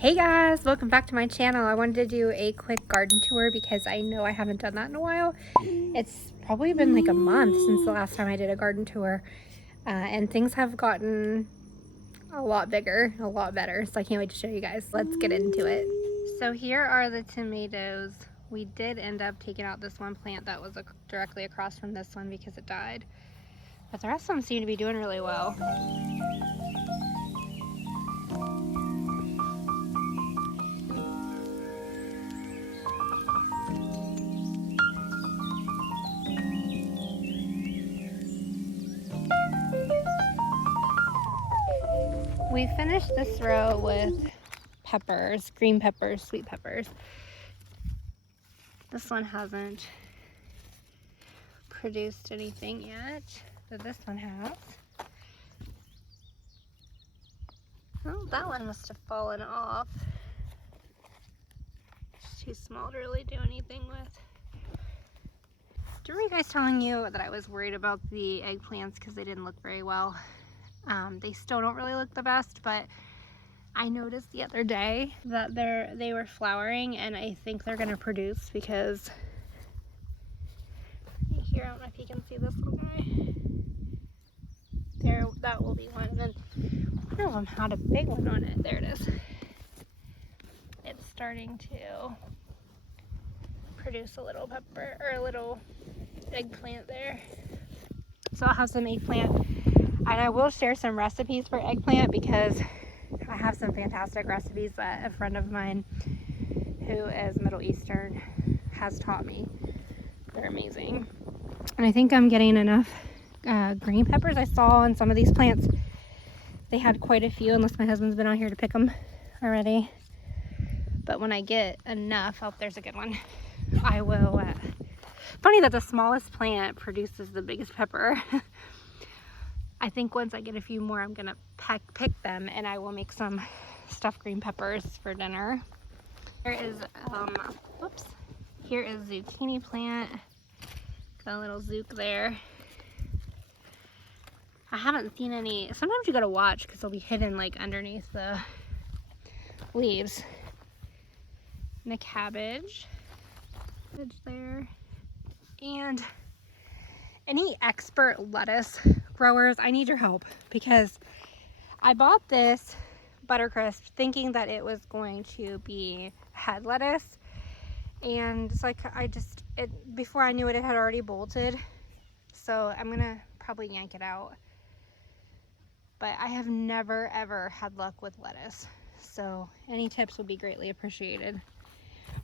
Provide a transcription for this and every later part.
Hey guys, welcome back to my channel. I wanted to do a quick garden tour because I know I haven't done that in a while. It's probably been like a month since the last time I did a garden tour, and things have gotten a lot bigger, a lot better, so I can't wait to show you guys. Let's get into it. So here are the tomatoes. We did end up taking out this one plant that was directly across from this one because it died, but the rest of them seem to be doing really well. We finished this row with peppers, green peppers, sweet peppers. This one hasn't produced anything yet, but this one has. Oh, that one must have fallen off. It's too small to really do anything with. Do you remember you guys telling you that I was worried about the eggplants because they didn't look very well? They still don't really look the best, but I noticed the other day that they were flowering, and I think they're gonna produce because here, I don't know if you can see this little guy. There, that will be one. And then one of them had a big one on it. There it is. It's starting to produce a little pepper or a little eggplant there. So I'll have some eggplant, and I will share some recipes for eggplant because I have some fantastic recipes that a friend of mine who is Middle Eastern has taught me. They're amazing. And I think I'm getting enough green peppers. I saw on some of these plants they had quite a few, unless my husband's been out here to pick them already. But when I get enough, oh, there's a good one, I will. Funny that the smallest plant produces the biggest pepper. I think once I get a few more, I'm gonna pick them, and I will make some stuffed green peppers for dinner. Here is here is zucchini plant. Got a little zook there. I haven't seen any. Sometimes you gotta watch because they'll be hidden like underneath the leaves. And a cabbage there. And any expert lettuce growers, I need your help because I bought this Buttercrisp thinking that it was going to be head lettuce, and it's like before I knew it had already bolted, so I'm gonna probably yank it out. But I have never ever had luck with lettuce, so any tips would be greatly appreciated.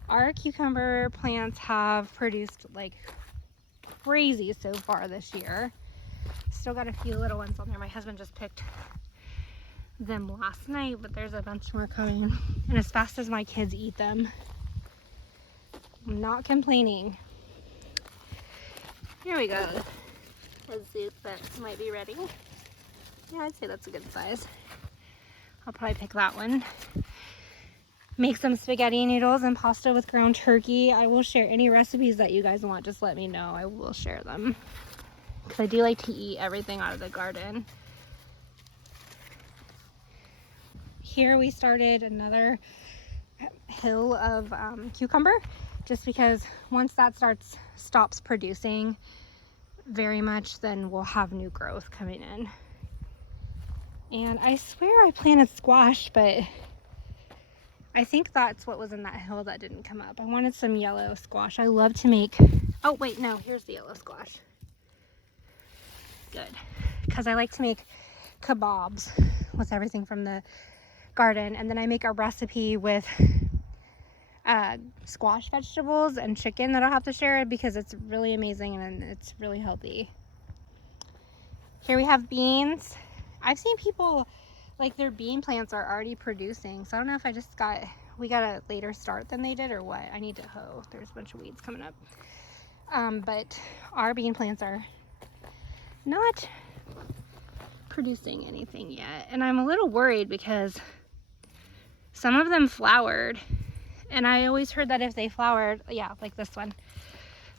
Our cucumber plants have produced like crazy so far this year. Still got a few little ones on there. My husband just picked them last night, but there's a bunch more coming, and as fast as my kids eat them, I'm not complaining. Here we go. A zook that might be ready. Yeah, I'd say that's a good size. I'll probably pick that one. Make some spaghetti noodles and pasta with ground turkey. I will share any recipes that you guys want. Just let me know. I will share them because I do like to eat everything out of the garden. Here we started another hill of cucumber, just because once that stops producing very much, then we'll have new growth coming in. And I swear I planted squash, but I think that's what was in that hill that didn't come up. I wanted some yellow squash. I love to make, oh wait, no, here's the yellow squash. Good, because I like to make kebabs with everything from the garden, and then I make a recipe with squash vegetables and chicken that I'll have to share because it's really amazing and it's really healthy. Here we have beans. I've seen people like their bean plants are already producing, so I don't know if we got a later start than they did or what. I need to hoe. There's a bunch of weeds coming up. But our bean plants are not producing anything yet, and I'm a little worried because some of them flowered, and I always heard that if they flowered, yeah, like this one,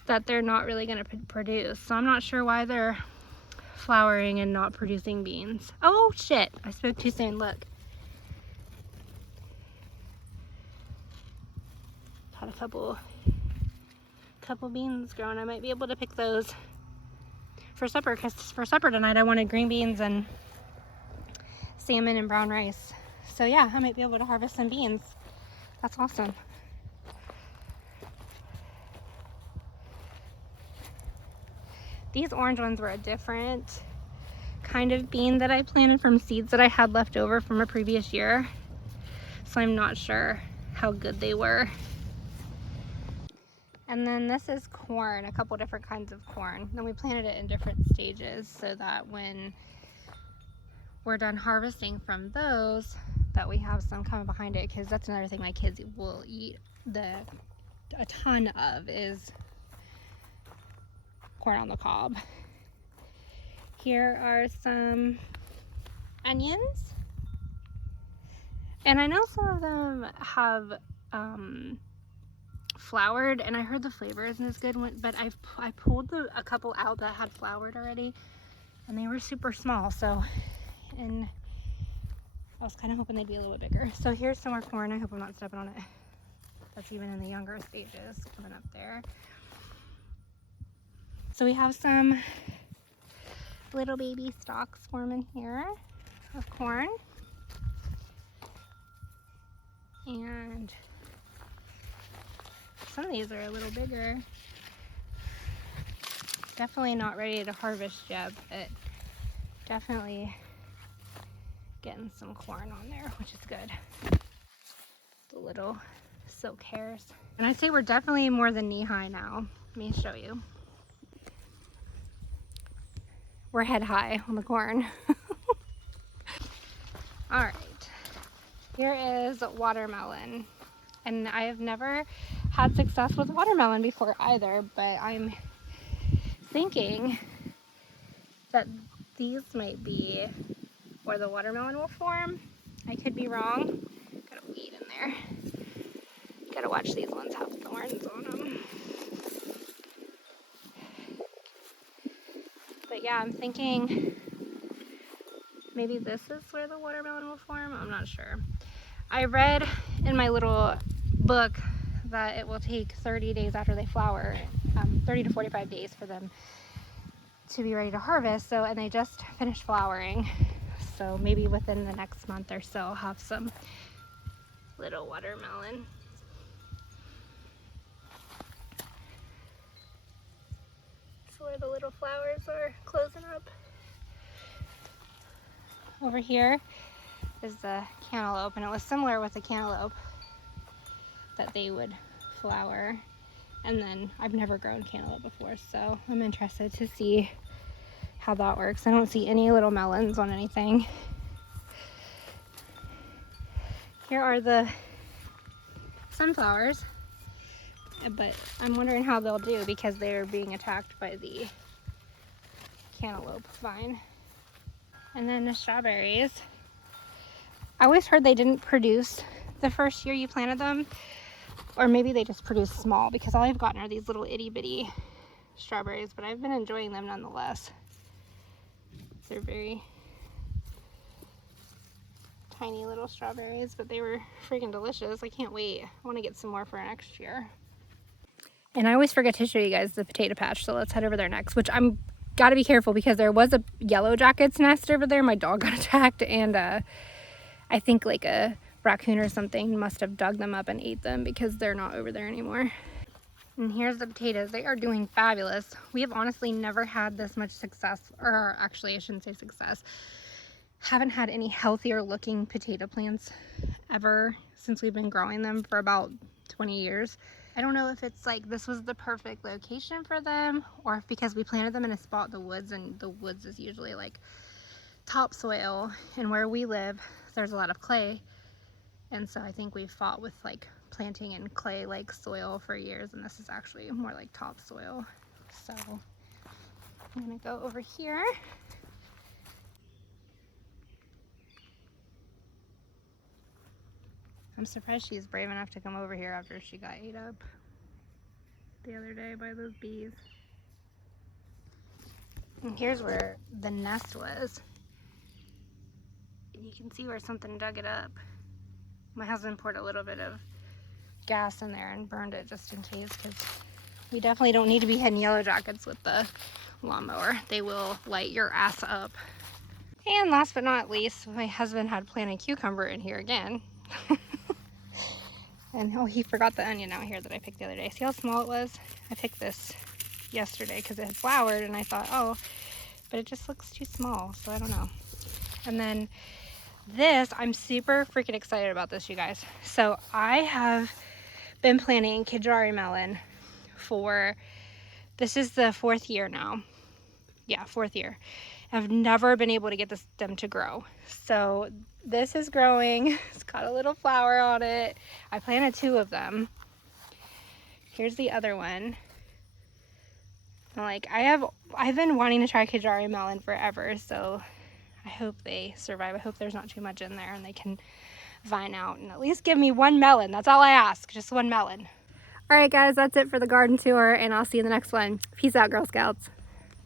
that they're not really going to produce. So I'm not sure why they're flowering and not producing beans. Oh shit, I spoke too soon. Look, got a couple beans growing. I might be able to pick those for supper, because for supper tonight I wanted green beans and salmon and brown rice. So yeah, I might be able to harvest some beans. That's awesome. These orange ones were a different kind of bean that I planted from seeds that I had left over from a previous year. So I'm not sure how good they were. And then this is corn, a couple different kinds of corn. Then we planted it in different stages so that when we're done harvesting from those, that we have some coming behind it, because that's another thing my kids will eat a ton of is corn on the cob. Here are some onions. And I know some of them have floured, and I heard the flavor isn't as good, but I pulled a couple out that had floured already, and they were super small. So, and I was kind of hoping they'd be a little bit bigger. So here's some more corn. I hope I'm not stepping on it. That's even in the younger stages coming up there. So we have some little baby stalks forming here of corn. And some of these are a little bigger. Definitely not ready to harvest yet, but definitely getting some corn on there, which is good. The little silk hairs. And I'd say we're definitely more than knee-high now. Let me show you. We're head high on the corn. All right, here is watermelon. And I have never had success with watermelon before either, but I'm thinking that these might be where the watermelon will form. I could be wrong. Got a weed in there. Gotta watch these ones have thorns on them. But yeah, I'm thinking maybe this is where the watermelon will form. I'm not sure. I read in my little book that it will take 30 days after they flower, 30 to 45 days for them to be ready to harvest. So, and they just finished flowering. So maybe within the next month or so, I'll have some little watermelon. So where the little flowers are closing up. Over here is the cantaloupe, and it was similar with the cantaloupe that they would flower. And then I've never grown cantaloupe before, so I'm interested to see how that works. I don't see any little melons on anything. Here are the sunflowers, but I'm wondering how they'll do because they're being attacked by the cantaloupe vine. And then the strawberries. I always heard they didn't produce the first year you planted them, or maybe they just produce small, because all I've gotten are these little itty bitty strawberries, but I've been enjoying them nonetheless. They're very tiny little strawberries, but they were freaking delicious. I can't wait. I want to get some more for next year. And I always forget to show you guys the potato patch, so let's head over there next, which I'm gotta be careful because there was a yellow jacket's nest over there. My dog got attacked, and I think like a raccoon or something must have dug them up and ate them because they're not over there anymore. And here's the potatoes. They are doing fabulous. We have honestly never had this much success, or actually I shouldn't say success. Haven't had any healthier looking potato plants ever since we've been growing them for about 20 years. I don't know if it's like this was the perfect location for them, or if because we planted them in a spot, the woods, and the woods is usually like topsoil, and where we live there's a lot of clay, and so I think we've fought with like planting in clay like soil for years, and this is actually more like topsoil. So I'm gonna go over here. I'm surprised she's brave enough to come over here after she got ate up the other day by those bees. And here's where the nest was. And you can see where something dug it up. My husband poured a little bit of gas in there and burned it just in case, because we definitely don't need to be hitting yellow jackets with the lawnmower. They will light your ass up. And last but not least, my husband had planted cucumber in here again. And oh, he forgot the onion out here that I picked the other day. See how small it was? I picked this yesterday because it had flowered, and I thought, oh, but it just looks too small, so I don't know. And then this, I'm super freaking excited about this, you guys. So I have been planting Kajari melon for, this is the 4th year now. Yeah, 4th year. I've never been able to get them to grow. So this is growing. It's got a little flower on it. I planted 2 of them. Here's the other one. Like, I've been wanting to try Kajari melon forever, so I hope they survive. I hope there's not too much in there and they can vine out and at least give me 1 melon. That's all I ask, just 1 melon. All right, guys, that's it for the garden tour, and I'll see you in the next one. Peace out, Girl Scouts.